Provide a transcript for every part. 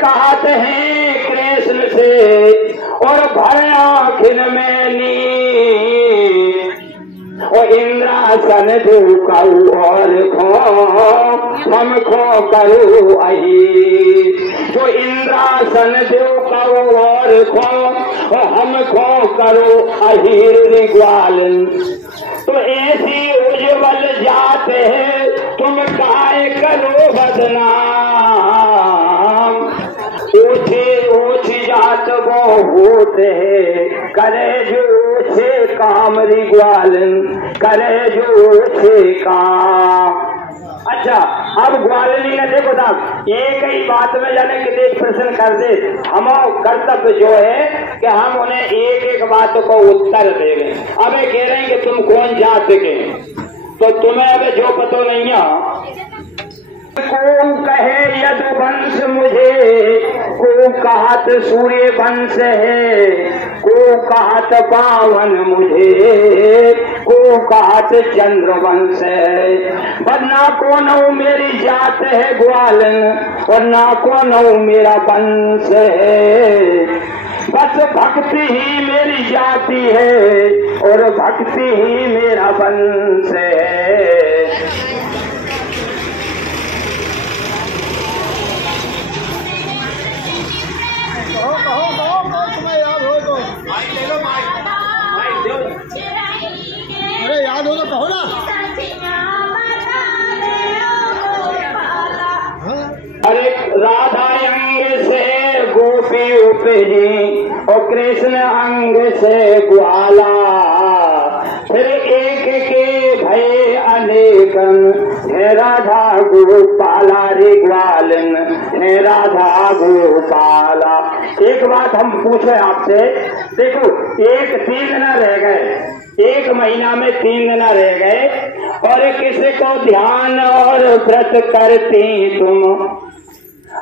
कहते हैं कृष्ण से और भर आखिर में नींद। और इंद्रासन दो कऊ और खो हम खो करू अही। जो इंद्रासन दो कऊ और खो हम खो करो अहीर ग्वालन। तो ऐसी उज्जवल जाते है तुम काय करो बदनाम। ऊंचे ऊंची जात वो होते है करे जो ऊंचे काम री ग्वालन करे जो ऊंचे काम। अच्छा, अब ग्वालिनी ने देखो साहब एक ही बात में जाने कितने प्रश्न कर दे। हम कर्तव्य जो है कि हम उन्हें एक एक बात को उत्तर देंगे। अब ये कह रहे हैं कि तुम कौन जात के, तो तुम्हें अब जो पता नहीं है। को कहे यदुवंश मुझे, को कहत सूर्य वंश है, को कहत पावन मुझे, को कहत चंद्र वंश है। वरना को नौ मेरी जात है ग्वालन, वरना को नौ मेरा वंश है। बस भक्ति ही मेरी जाति है और भक्ति ही मेरा वंश है। अरे याद हो तो कहो ना। अरे राधा अंग से गोपी उपजी और कृष्ण अंग से ग्वाला। फिर एक के भय अनेकन है राधा गोपाला रे ग्वालन है राधा गोपाला। एक बात हम पूछे आपसे, देखो एक 3 दिन रह गए, 1 महीना में 3 दिन रह गए और किसी को ध्यान और व्रत करती तुम।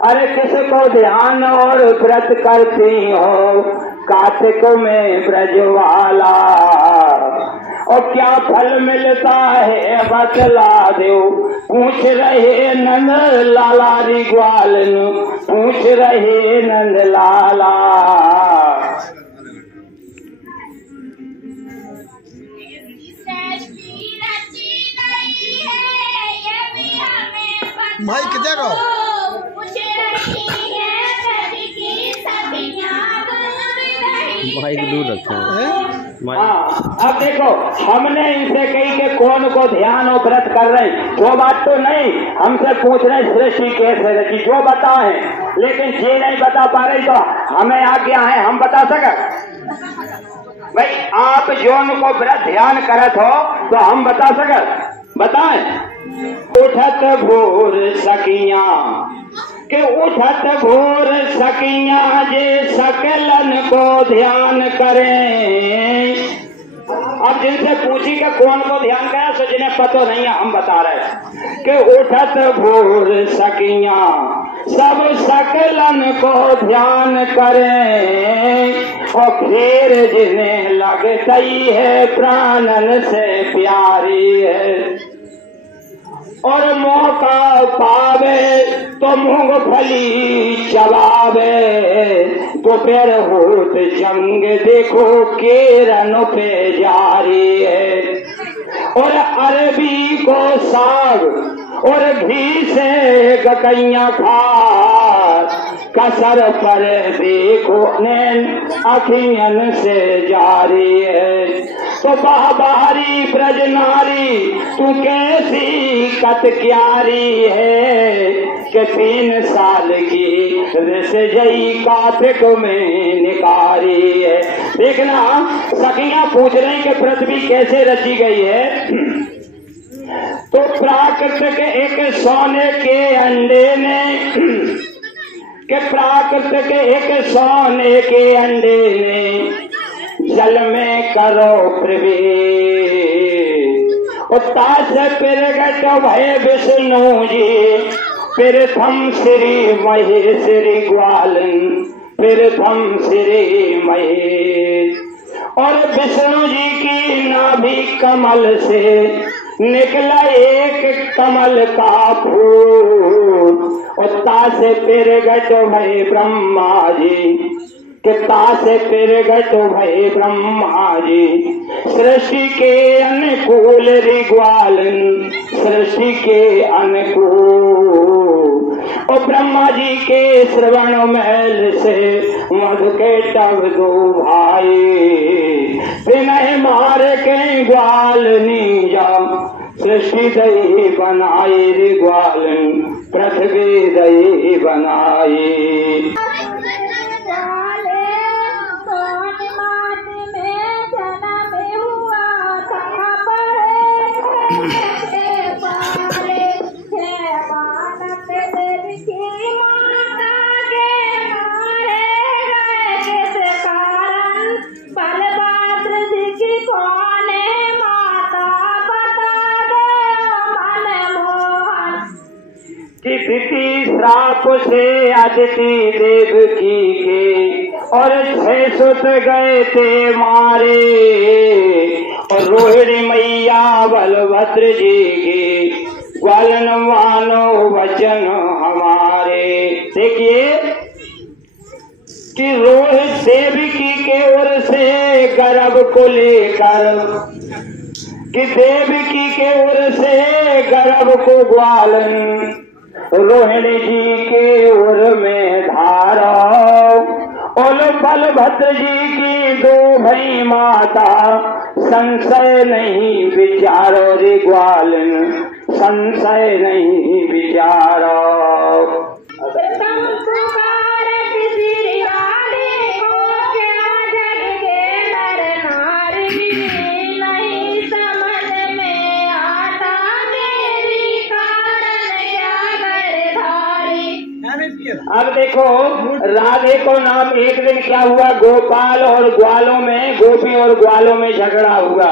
अरे किसी को ध्यान और व्रत करती हो कार्तिक में ब्रजवाला। और क्या फल मिलता है बतला दो। पूछ रहे नंद लाला री ग्वालन, पूछ रहे नंद लाला। भाई कितने को माइक दूर रखे हैं। अब देखो हमने इनसे कही कि कौन को ध्यान और व्रत कर रहे हैं, वो बात तो नहीं। हमसे पूछ रहे सृष्टि कैसे रची, जो बताए, लेकिन ये नहीं बता पा रहे तो हमें आज्ञा है हम बता सके। भाई आप जोन को व्रत ध्यान करत हो तो हम बता सके, बताएं। उठत भोर सकिया के उठत भोर सकिया जे सकलन को ध्यान करें। अब जिनसे पूछी कि कौन को ध्यान करें तो जिन्हें पता नहीं है हम बता रहे कि उठत भोर सकिया सब सकलन को ध्यान करें। और फिर जिन्हें लगती है प्राणन से प्यारी है और मौका पावे तो मूंगफली चबावे। दोपहर होत जंग देखो केरन पे जारी है और अरबी को साग और घी से गकैया खा। कसर पर देखो नैन अखियन से जारी है। तो बाहरी ब्रज नारी तू कैसी कतक्यारी है कि 3 साल की रस जई कार्तिक में निकारी है। देखना सखियां पूछ रही कि पृथ्वी कैसे रची गई है। तो प्राकृतिक एक सोने के अंडे ने के प्राकृतिक एक सोने के अंडे ने जल में करो प्रवेश। उतास प्रगट भय विष्णु जी प्रथम श्री महेश्वरी ग्वालन प्रथम श्री महेश। और विष्णु जी की नाभि कमल से निकला एक कमल का फूल और तासे प्रगट भय ब्रह्मा जी, किता से प्रगट भय ब्रह्मा जी। सृष्टि के अनुकूल ऋग्वालन, सृष्टि के अनुकूल। और ब्रह्मा जी के श्रवण महल से मधु के टब दो भाई, विनय मार के ग्वालनी जा, सृष्टि दही बनाई ऋग्वालन, पृथ्वी दही बनाई। श्राप से अदिति देव की के और 6 सुत गए थे मारे, और रोहिणी मैया बलभद्र जी के ग्वालन मानो वचन हमारे। देखिए कि रोहित देवकी के ओर से गर्भ को लेकर, कि देवकी के ओर से गर्भ को ग्वालन, रोहिणी जी के ओर में धारा, और बलभद्र जी की 2 भई माता, संशय नहीं विचारो रे ग्वालन, संशय नहीं विचारो। अब देखो राधे को नाम, एक दिन क्या हुआ, गोपाल और ग्वालों में, गोपी और ग्वालों में झगड़ा हुआ।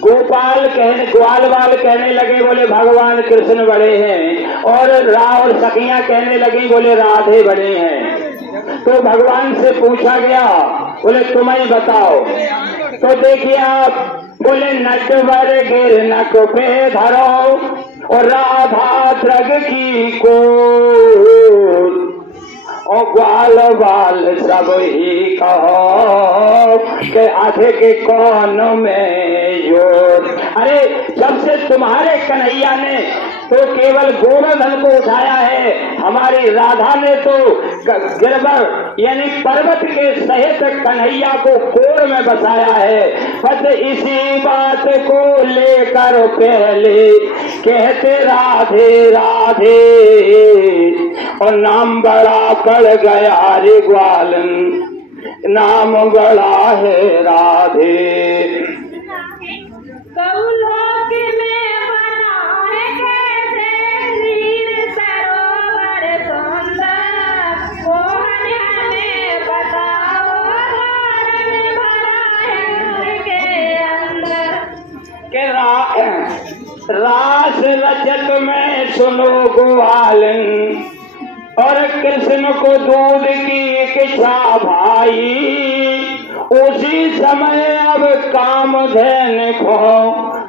गोपाल ग्वाल वाल कहने लगे बोले भगवान कृष्ण बड़े हैं, और सखियां कहने लगी बोले राधे बड़े हैं। तो भगवान से पूछा गया, बोले तुम ही बताओ। तो देखिए आप, बोले नटवर गिर नक पे धरो, और राधा द्रग की को, और ग्वाल बाल सब ही कहो कि आधे के कौन में जोर। अरे जब से तुम्हारे कन्हैया ने तो केवल गोवर्धन को उठाया है, हमारी राधा ने तो गिरवर यानी पर्वत के सहित कन्हैया को कोर में बसाया है। बस इसी बात को लेकर पहले कहते राधे राधे, और नाम बड़ा पड़ गया रे ग्वालन, नाम बड़ा है राधे। रास रजत में सुनो ग्वालन, और कृष्ण को दूध की इच्छा भाई। उसी समय अब काम धैन खो,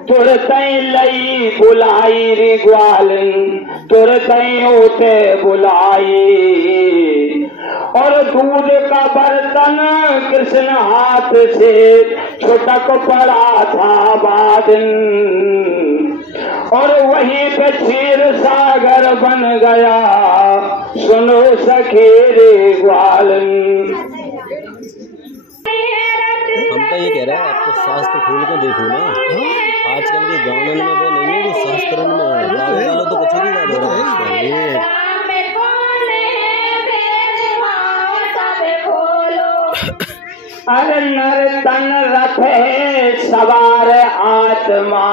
तुरत लई बुलाई रे ग्वालन, तुरत उते बुलाई। और दूध का बर्तन कृष्ण हाथ से छुटक पड़ा था बादन, और वहीं पे क्षीर सागर बन गया, सुनो सखे रे ग्वालन। हम तो ये कह रहे हैं आपको शास्त्र खोल के देखो ना, आजकल के गाँव में वो नहीं है, जो शास्त्र में डालो तो कुछ नहीं डाल रहा है। अरे नर तन रथ है सवार आत्मा,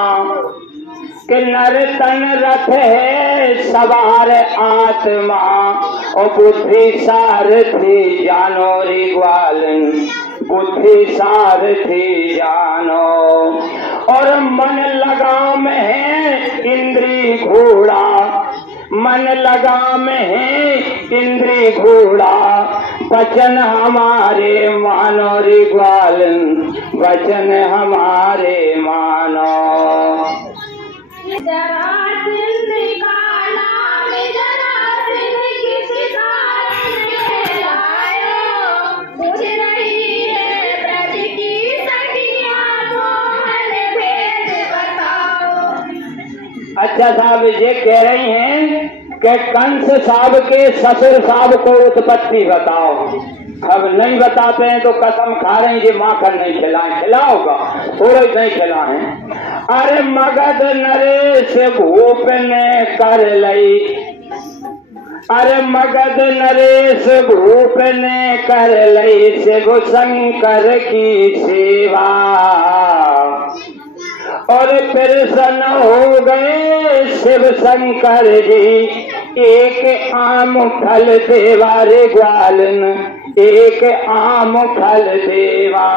कि नर तन रथ है सवार आत्मा, और बुद्धि सारथी जानो रे ग्वालन, बुद्धि सारथी जानो। और मन लगाम है इंद्री घोड़ा, मन लगाम है इंद्री घोड़ा, वचन हमारे मानो रे ग्वालन, वचन हमारे मानो। अच्छा साहब, ये कह रही हैं कि कंस साहब के ससुर साहब को उत्पत्ति बताओ। अब नहीं बताते हैं तो कसम खा रहे हैं कि माखन नहीं खिलाएं। खिलाओगा? थोड़ा ही नहीं खिलाएं। अरे मगध नरेश भूप ने कर लई, अरे मगध नरेश भूप ने कर लई शिव शंकर की सेवा, और प्रसन्न हो गए शिव शंकर जी। एक आम फल देवा रे ग्वालन, एक आम फल देवा।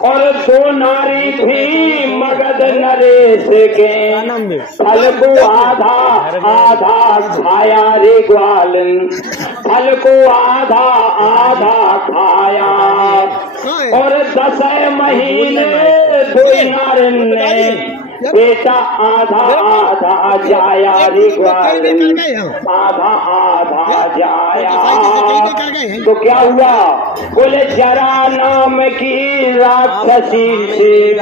और दो नारी थी मगध नरेश के, फल को आधा आधा खाया रे ग्वालन, फल को आधा आधा खाया। और 10 महीने दुई नारन ने बेटा आधा आधा जाया रे ग्वालन, आधा आधा जाया। तो क्या हुआ? बोले जरा नाम की राक्षसी से,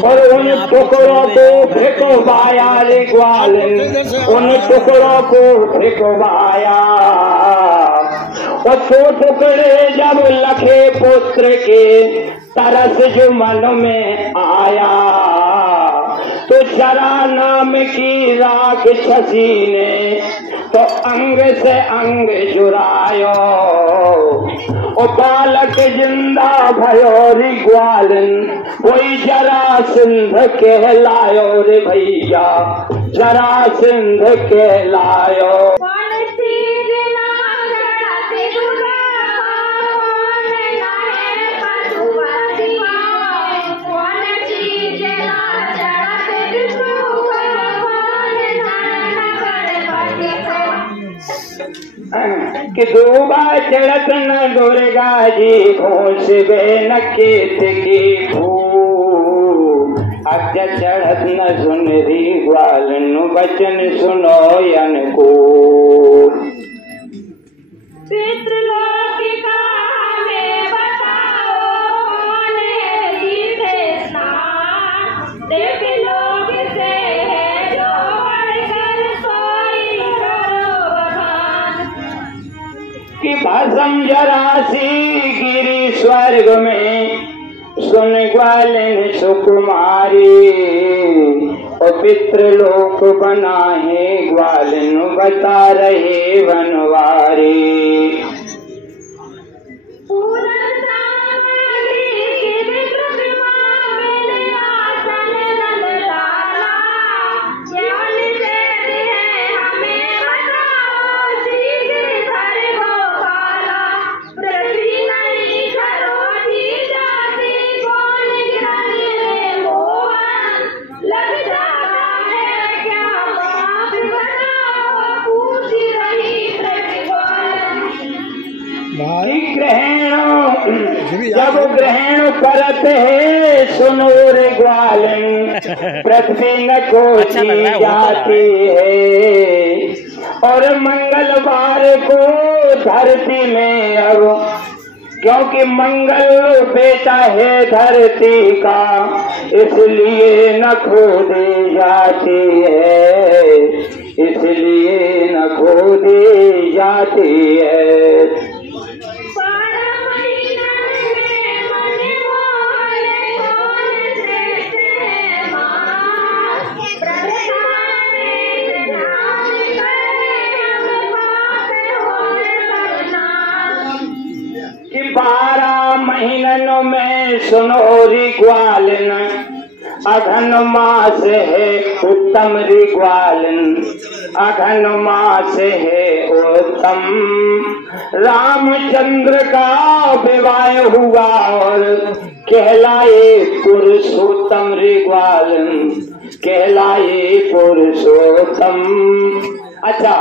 और उन टुकड़ों को फेंकवाया रे ग्वालन, उन टुकड़ों को फेंकवाया। और 2 टुकड़े जब लखे पुत्र के, तरस जो मन में आया, तो जरा नाम की राक्षसी ने तो अंग से अंग जुरायो। ओ बालक जिंदा भयो रे ग्वालन, कोई जरासंध कहलायो रे भैया, जरासंध कहलायो। कि दूबा चढ़त न दुर्गा जी घोष बे न केत की भू, अज चढ़त न सुन री ग्वालन वचन सुनो अनकूल। कि भस्म जरासी गिरी स्वर्ग में, सुन ग्वालन सुकुमारी। और पितृलोक बना है ग्वालन बता रहे वनवारी। जब ग्रहण करते है सुनो रे ग्वालन, पृथ्वी न कोसी जाती है। और मंगलवार को धरती में अब, क्योंकि मंगल बेटा है धरती का, इसलिए न खोदी जाती है, इसलिए न खोदी जाती है। कि 12 महीनों में सुनो री ग्वालन, अघन मास है उत्तम री ग्वालन, अघन मास है उत्तम। रामचंद्र का विवाह हुआ और कहलाए पुरुषोत्तम रे ग्वालन, कहलाए पुरुषोत्तम। अच्छा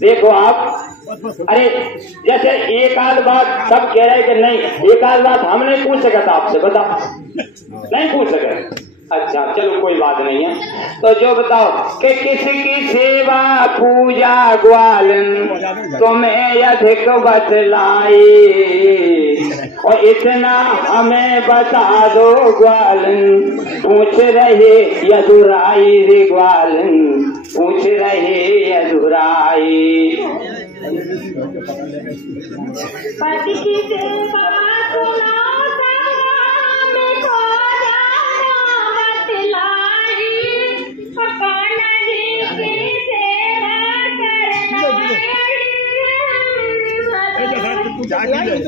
देखो आप, अरे जैसे एक आध बात सब कह रहे कि नहीं, एक आध बात हम नहीं पूछ सका था आपसे, बताओ नहीं पूछ सके। अच्छा चलो कोई बात नहीं है। तो जो बताओ कि किसकी सेवा पूजा ग्वालन तुम्हें अधिक बतलाई, और इतना हमें बता दो ग्वालन, पूछ रहे यदुराई रे ग्वालन, पूछ रहे यदुराई। पति की सेवा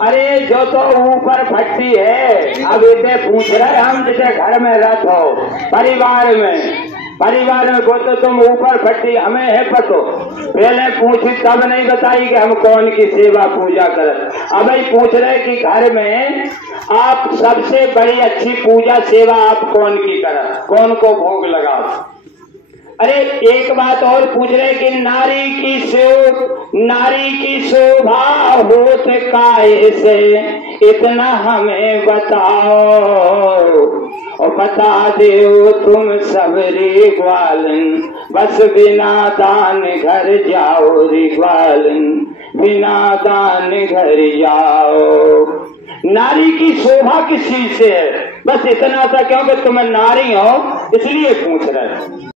अरे जो तो ऊपर फटती है, अब इसे पूछ रहे हम जैसे घर में रथ हो, परिवार में को तो तुम ऊपर फटी हमें है पतो, पहले पूछी तब नहीं बताई कि हम कौन की सेवा पूजा करें। अब ही पूछ रहे कि घर में आप सबसे बड़ी अच्छी पूजा सेवा आप कौन की करें, कौन को भोग लगाओ। अरे एक बात और पूछ रहे कि नारी की शोभा होत काहे से, इतना हमें बताओ, और बता दो तुम सब रे ग्वालन, बस बिना दान घर जाओ रे ग्वालन, बिना दान घर जाओ। नारी की शोभा किस चीज से है, बस इतना सा, क्योंकि तुम नारी हो इसलिए पूछ रहे।